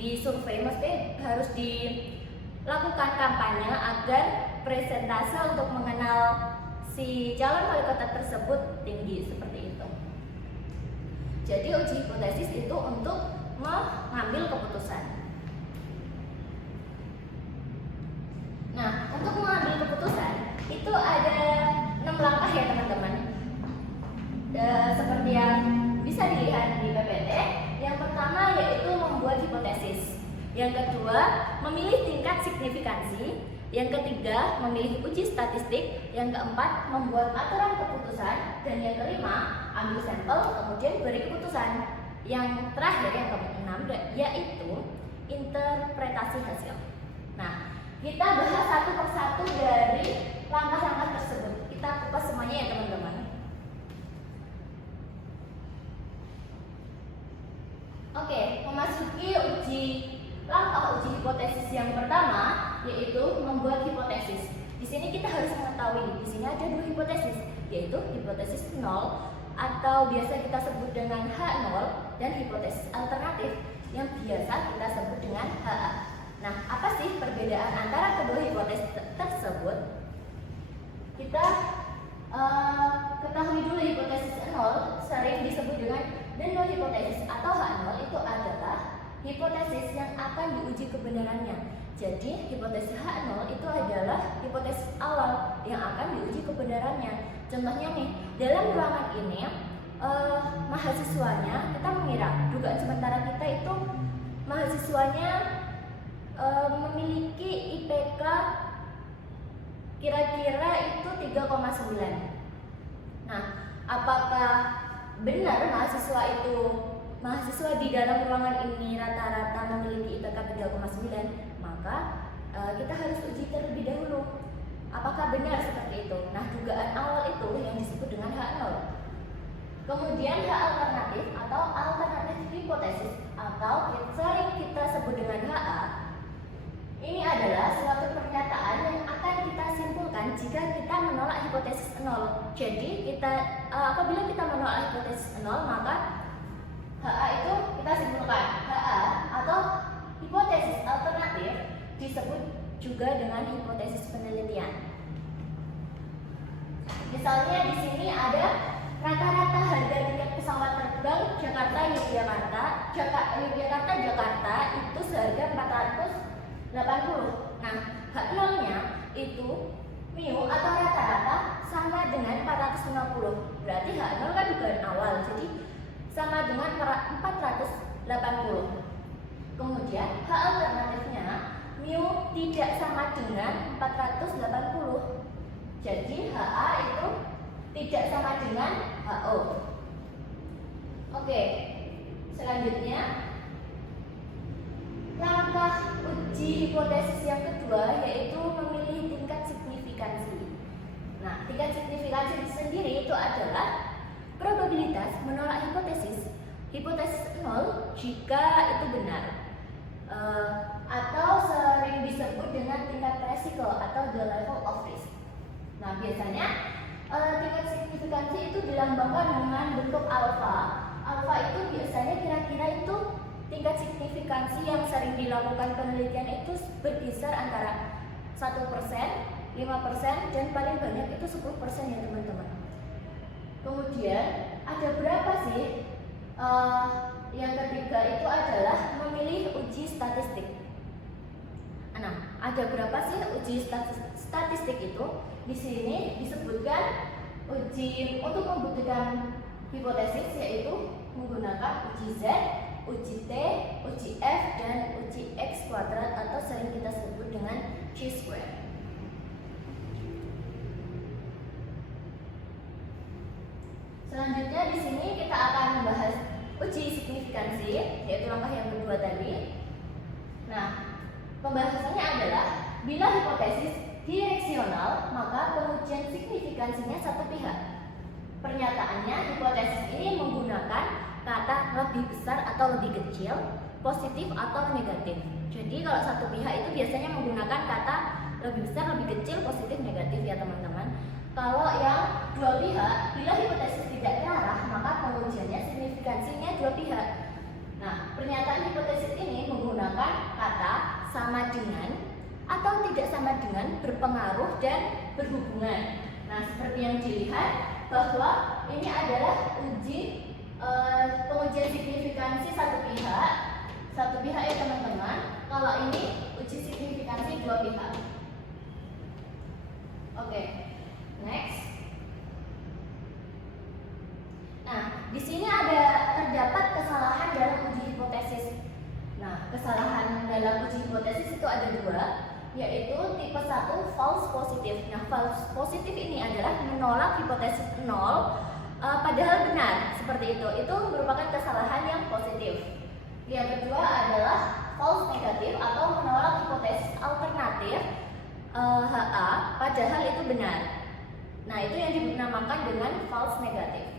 disurvei, maksudnya harus dilakukan kampanye agar presentase untuk mengenal si calon wali kota tersebut tinggi, seperti itu. Jadi uji hipotesis itu untuk mengambil keputusan. Nah, untuk mengambil keputusan itu ada 6 langkah ya teman-teman. Seperti yang bisa dilihat di PPT, yang pertama yaitu membuat hipotesis. Yang kedua, memilih tingkat signifikansi. Yang ketiga, memilih uji statistik. Yang keempat, membuat aturan keputusan. Dan yang kelima, ambil sampel kemudian beri keputusan. Yang terakhir, yang keenam, yaitu interpretasi hasil. Nah, kita bahas satu persatu dari langkah-langkah tersebut. Kita kupas semuanya ya teman-teman. Oke, memasuki langkah uji hipotesis yang pertama, yaitu membuat hipotesis. Di sini kita harus mengetahui, di sini ada 2 hipotesis, yaitu hipotesis 0 atau biasa kita sebut dengan H0 dan hipotesis alternatif yang biasa kita sebut dengan HA. Nah, apa sih perbedaan antara kedua hipotesis tersebut? Kita ketahui dulu hipotesis 0 sering disebut dengan de novo hipotesis atau H0 itu adalah hipotesis yang akan diuji kebenarannya. Jadi hipotesis H0 itu adalah hipotesis awal yang akan diuji kebenarannya. Contohnya nih, dalam ruangan ini mahasiswanya, kita mengira dugaan sementara kita itu mahasiswanya memiliki IPK kira-kira itu 3,9. Nah, apakah benar mahasiswa di dalam ruangan ini rata-rata memiliki IPK 3,9? Maka kita harus uji terlebih dahulu. Apakah benar seperti itu? Nah, dugaan awal itu yang disebut dengan H0. Kemudian H alternatif atau alternatif hipotesis atau sering kita sebut dengan HA. Ini adalah suatu pernyataan yang akan kita simpulkan jika kita menolak hipotesis 0. Jadi apabila kita menolak hipotesis 0, maka HA itu kita simpulkan. HA atau hipotesis alternatif disebut juga dengan hipotesis penelitian. Misalnya di sini ada rata-rata harga tiket pesawat terbang Jakarta itu seharga 480. Nah, H0-nya itu mu atau rata-rata sama dengan 450. Berarti H0 kan dugaan awal, jadi sama dengan 480. Kemudian H alternatifnya mu tidak sama dengan 480. Jadi HA itu tidak sama dengan HO. Oke, selanjutnya langkah uji hipotesis yang kedua yaitu memilih tingkat signifikansi. Nah, tingkat signifikansi sendiri itu adalah probabilitas menolak hipotesis 0 jika itu benar, atau sering disebut dengan tingkat resiko atau the level of risk. Nah, biasanya tingkat signifikansi itu dilambangkan dengan bentuk alfa. Alfa itu biasanya kira-kira itu tingkat signifikansi yang sering dilakukan penelitian itu berkisar antara 1%, 5%, dan paling banyak itu 10% ya teman-teman. Kemudian ada berapa sih? Yang ketiga itu adalah memilih uji statistik. Nah, ada berapa sih uji statistik itu? Di sini disebutkan uji untuk membuktikan hipotesis yaitu menggunakan uji Z, uji T, uji F, dan uji X kuadrat atau sering kita sebut dengan chi-square. Selanjutnya di sini kita akan membahas uji signifikansi, yaitu langkah yang kedua tadi. Nah, pembahasannya adalah bila hipotesis direksional, maka pengujian signifikansinya satu pihak. Pernyataannya, hipotesis ini menggunakan kata lebih besar atau lebih kecil, positif atau negatif. Jadi kalau satu pihak itu biasanya menggunakan kata lebih besar, lebih kecil, positif, negatif ya teman-teman. Kalau yang dua pihak, bila hipotesis tidak terarah, maka pengujiannya signifikansinya dua pihak. Nah, pernyataan hipotesis ini menggunakan kata sama dengan atau tidak sama dengan, berpengaruh dan berhubungan. Nah, seperti yang dilihat bahwa ini adalah pengujian signifikansi satu pihak ya teman-teman. Kalau ini uji signifikansi dua pihak. Oke, next. Nah, di sini terdapat kesalahan dalam uji hipotesis. Nah, kesalahan dalam uji hipotesis itu ada dua, yaitu tipe 1 false positive. Nah, false positive ini adalah menolak hipotesis 0 padahal benar, seperti itu. Itu merupakan kesalahan yang positif. Yang kedua adalah false negative atau menolak hipotesis alternatif HA padahal itu benar. Nah, itu yang dinamakan dengan false negative.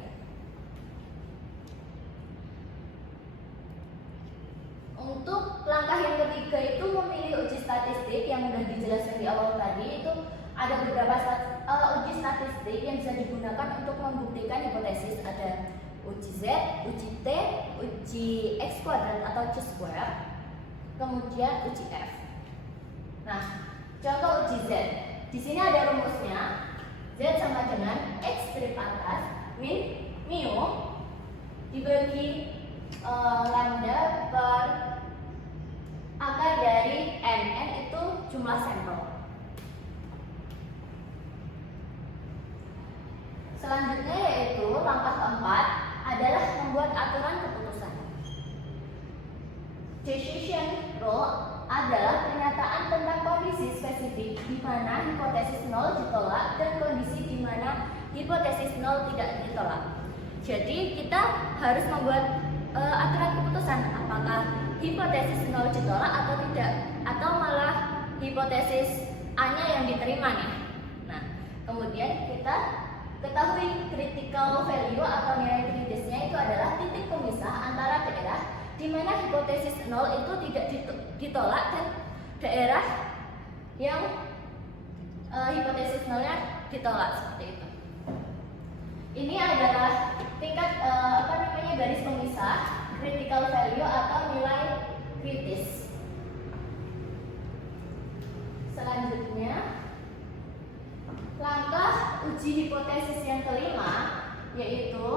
Untuk langkah yang ketiga itu memilih uji statistik yang sudah dijelaskan di awal tadi. Itu ada beberapa uji statistik yang bisa digunakan untuk membuktikan hipotesis. Ada uji Z, uji T, uji X kuadrat atau C square, kemudian uji F. Nah, contoh uji Z. Di sini ada rumusnya. Z sama dengan X strip atas min mu dibagi lambda per akar dari n. N itu jumlah sampel. Selanjutnya yaitu langkah keempat adalah membuat aturan keputusan. Decision rule adalah pernyataan tentang kondisi spesifik di mana hipotesis 0 ditolak dan kondisi di mana hipotesis 0 tidak ditolak. Jadi kita harus membuat aturan keputusan apakah hipotesis 0 ditolak atau tidak, atau malah hipotesis A-nya yang diterima nih. Nah, kemudian kita ketahui critical value atau nilai kritisnya itu adalah titik pemisah antara daerah di mana hipotesis 0 itu tidak ditolak dan daerah yang hipotesis 0-nya ditolak, seperti itu. Ini adalah tingkat garis pemisah critical value atau nilai kritis. Selanjutnya langkah uji hipotesis yang kelima yaitu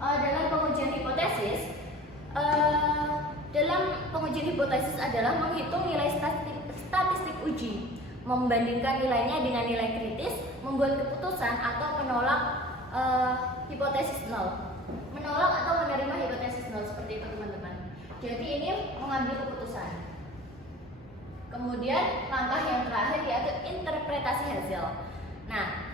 dalam pengujian hipotesis. Dalam pengujian hipotesis adalah menghitung nilai statistik uji, membandingkan nilainya dengan nilai kritis, membuat keputusan atau menolak hipotesis 0. Menolak atau menerima hipotesis 0, seperti itu teman-teman. Jadi ini mengambil keputusan. Kemudian langkah yang terakhir yaitu interpretasi hasil. Nah,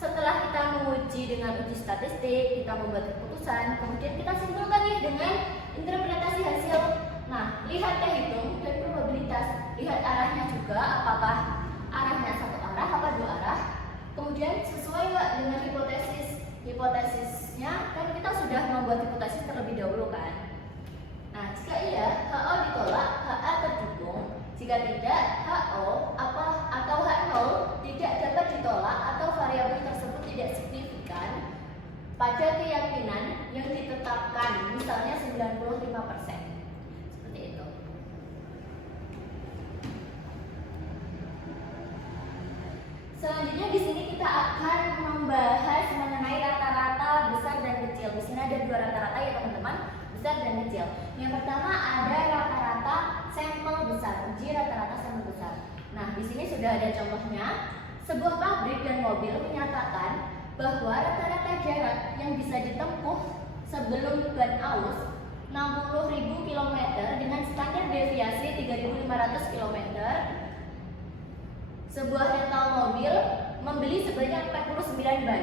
setelah kita menguji dengan uji statistik, kita membuat keputusan, kemudian kita simpulkan nih dengan interpretasi hasil. Nah, lihat hitung dan probabilitas, lihat arahnya juga, apakah arahnya satu arah apa dua arah, kemudian sesuai nggak dengan hipotesisnya, kan kita sudah membuat hipotesis terlebih dahulu kan. Nah, jika iya, HO ditolak, HA terdukung. Jika tidak, HO atau H0 tidak dapat ditolak atau variabel tersebut tidak signifikan pada keyakinan yang ditetapkan, misalnya 95%. Seperti itu. Selanjutnya di sini kita akan membahas mengenai rata-rata besar dan kecil. Di sini ada dua rata-rata ya teman-teman, besar dan kecil. Yang pertama ada rata-rata sampel besar, uji rata-rata sampel besar. Nah, di sini sudah ada contohnya. Sebuah pabrik dan mobil menyatakan bahwa rata-rata jarak yang bisa ditempuh sebelum ban aus 60.000 km dengan standar deviasi 3.500 km. Sebuah rental mobil membeli sebanyak 49 ban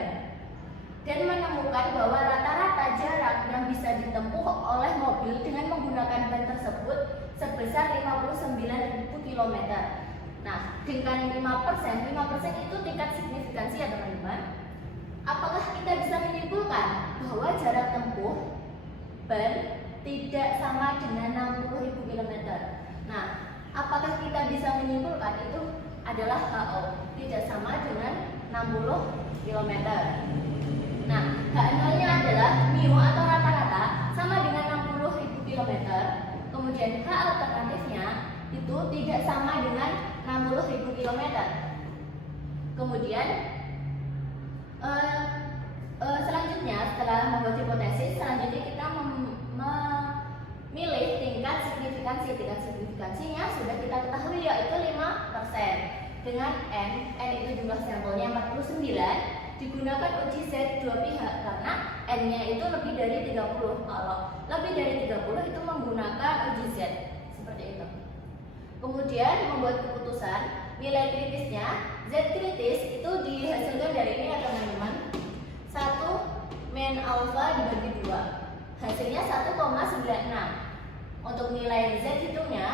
dan menemukan bahwa rata-rata jarak yang bisa ditempuh oleh mobil dengan menggunakan ban tersebut sebesar 59.000 km. Nah, dengan 5% itu tingkat signifikansi ya teman-teman. Apakah kita bisa menyimpulkan bahwa jarak tempuh ban tidak sama dengan 60.000 km? Nah, apakah kita bisa menyimpulkan itu adalah HO tidak sama dengan 60 km. Nah, H0-nya adalah mu atau rata-rata sama dengan 60.000 km. Kemudian H alternatifnya itu tidak sama dengan 60.000 km. Kemudian selanjutnya setelah membuat hipotesis, selanjutnya kita memilih tingkat signifikansi. Tingkat signifikansinya sudah kita ketahui yaitu 5%. Dengan N itu jumlah sampelnya 49, digunakan uji Z dua pihak karena N-nya itu lebih dari 30. Kalau lebih dari 30 itu menggunakan uji Z seperti itu. Kemudian membuat keputusan nilai kritisnya. Z kritis itu dihasilkan dari ini ya teman-teman, 1 min alfa dibagi 2, hasilnya 1,96. Untuk nilai Z hitungnya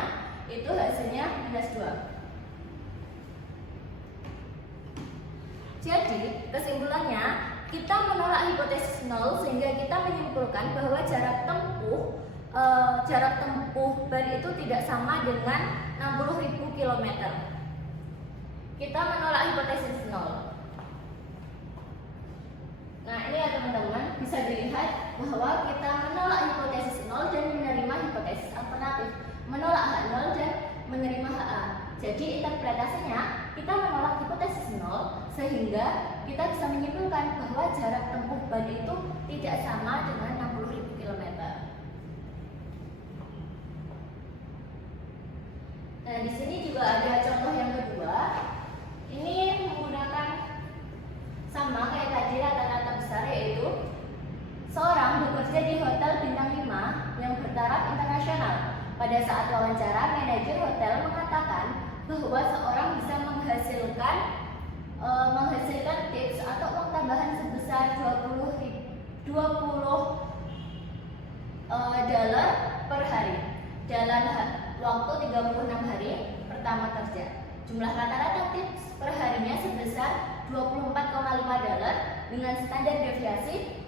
itu hasilnya -2. Jadi kesimpulannya, kita menolak hipotesis nol sehingga kita menyimpulkan bahwa jarak tempuh ban itu tidak sama dengan 60.000 km. Kita menolak hipotesis nol. Nah, ini ya teman-teman, bisa dilihat bahwa kita menolak hipotesis nol dan menerima hipotesis alternatif, menolak H0 dan menerima HA. Jadi interpretasinya, kita menolak hipotesis nol sehingga kita bisa menyimpulkan bahwa jarak tempuh ban itu tidak sama dengan 60.000 km. Nah, di sini juga ada contoh yang kedua. Ini menggunakan sama kayak tadi rata-rata besar, yaitu seorang bekerja di hotel bintang 5 yang bertaraf internasional. Pada saat wawancara, manajer hotel mengatakan bahwa seorang bisa menghasilkan tips atau uang tambahan sebesar $20 per hari dalam waktu 36 hari pertama kerja. Jumlah rata-rata tips per harinya sebesar $24,5 dengan standar deviasi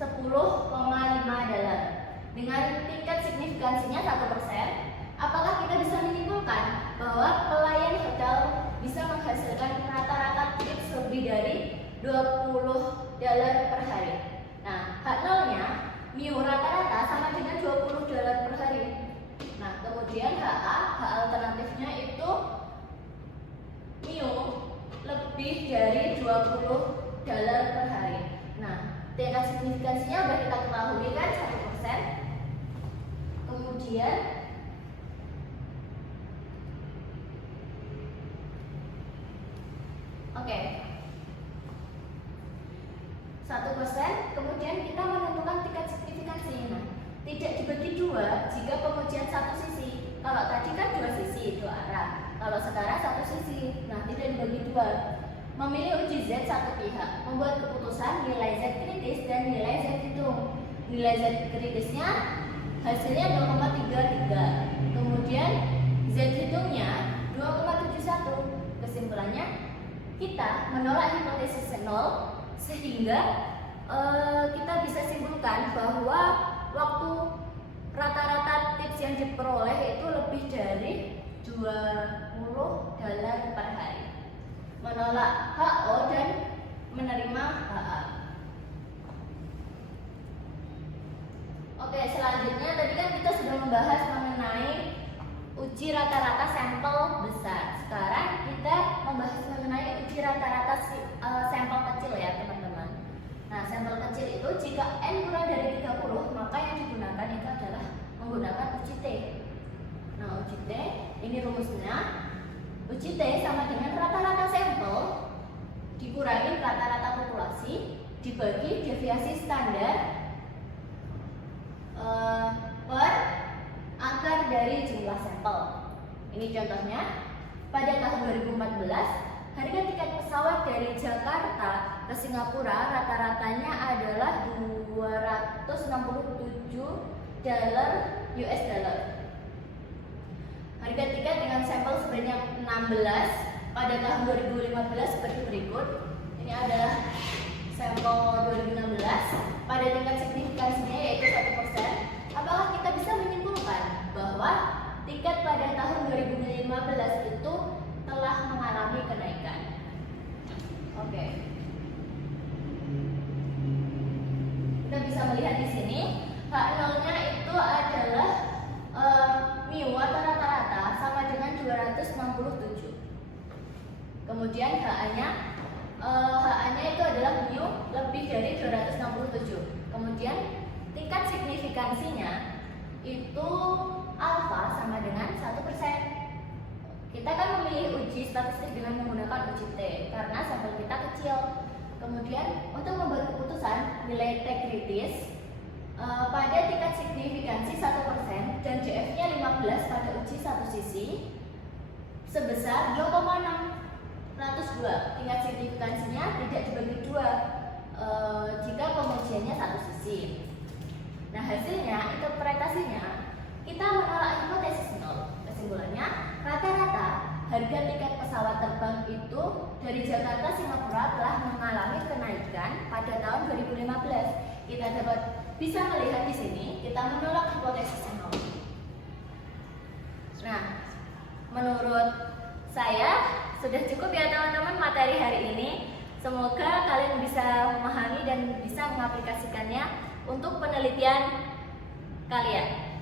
$10,5. Dengan tingkat signifikansinya 1%, apakah kita bisa menyimpulkan bahwa pelayan hotel bisa menghasilkan rata-rata tips lebih dari $20 per hari? Nah, H0-nya mu rata-rata sama dengan $20 per hari. Nah, kemudian HA, H alternatifnya itu mu lebih dari $20 per hari. Nah, tingkat signifikansinya sudah kita ketahui kan, 1%. Kemudian oke, 1%. Kemudian kita menentukan tingkat signifikansi. Nah, tidak dibagi dua jika pengujian satu sisi. Kalau tadi kan dua sisi, dua arah. Kalau sekarang satu sisi. Nah, tidak dibagi dua. Memilih uji Z satu pihak, membuat keputusan nilai Z kritis dan nilai Z hitung. Nilai Z kritisnya hasilnya 0,33. Kemudian Z hitungnya 2,71. Kesimpulannya, kita menolak hipotesis nol sehingga kita bisa simpulkan bahwa waktu rata-rata tips yang diperoleh itu lebih dari $20 per hari. Menolak HO dan menerima HA. Oke, selanjutnya tadi kan kita sudah membahas mengenai uji rata-rata sampel besar. Sekarang kita membahas mengenai uji rata-rata sampel kecil ya teman-teman. Nah, sampel kecil itu jika N kurang dari 30, maka yang digunakan itu adalah menggunakan uji T. Nah, uji T ini rumusnya, uji T sama dengan rata-rata sampel dikurangi rata-rata populasi dibagi deviasi standar per akar dari jumlah sampel. Ini contohnya, pada tahun 2014 harga tiket pesawat dari Jakarta ke Singapura rata-ratanya adalah $267 US dollar. Harga tiket dengan sampel sebanyak 16 pada tahun 2015 seperti berikut. Ini adalah sampel 2016 pada tingkat signifikansinya yaitu 1%. Apakah kita bisa menyimpulkan bahwa tiket pada tahun 2015 Kita bisa melihat di sini H0-nya itu adalah mu atau rata-rata sama dengan 267. Kemudian HA-nya itu adalah mu lebih dari 267. Kemudian tingkat signifikansinya itu alfa sama dengan 1%. Kita kan memilih uji statistik dengan menggunakan uji T karena sampel kita kecil. Kemudian untuk membuat keputusan nilai T kritis pada tingkat signifikansi 1% dan JF-nya 15 pada uji satu sisi sebesar 2,602. Tingkat signifikansinya tidak dibagi dua jika pengujiannya satu sisi. Nah, hasilnya, interpretasinya, kita menolak hipotesis nol. Kesimpulannya, rata-rata harga tiket pesawat terbang itu dari Jakarta Singapura telah mengalami kenaikan pada tahun 2015. Kita bisa melihat di sini, kita menolak hipotesis nol. Nah, menurut saya sudah cukup ya teman-teman materi hari ini. Semoga kalian bisa memahami dan bisa mengaplikasikannya untuk penelitian kalian.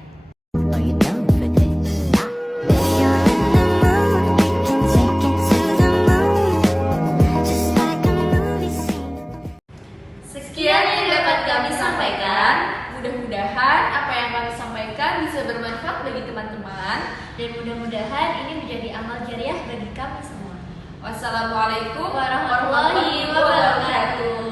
Sekian yang dapat kami sampaikan. Mudah-mudahan apa yang kami sampaikan bisa bermanfaat bagi teman-teman dan mudah-mudahan ini menjadi amal jariah bagi kami semua. Wassalamualaikum warahmatullahi wabarakatuh.